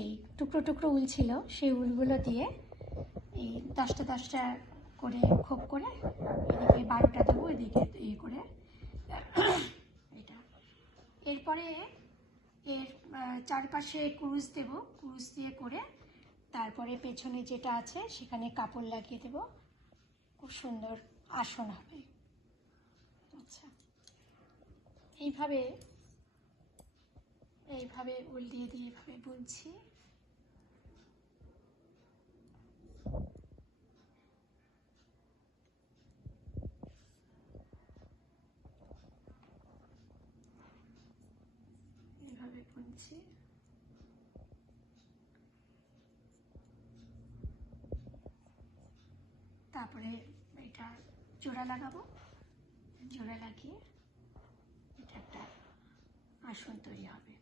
এই টুকরো টুকরো উল ছিল, সেই উলগুলো দিয়ে এই 10টা 10টা করে খোপ করে এদিকে 12টা দেবো, এদিকে ইয়ে করে এটা। এরপরে এর চারপাশে কুরুশ দেব, কুরুশ দিয়ে করে তারপরে পেছনে যেটা আছে সেখানে কাপড় লাগিয়ে দেব, খুব সুন্দর আসন হবে। আচ্ছা, এইভাবে উল দিয়ে দিয়ে এইভাবে বুনছি। এইভাবে বুনছি। তারপরে এটা জোড়া লাগাবো, জোড়া লাগিয়ে এটা একটা আসন তৈরি হবে।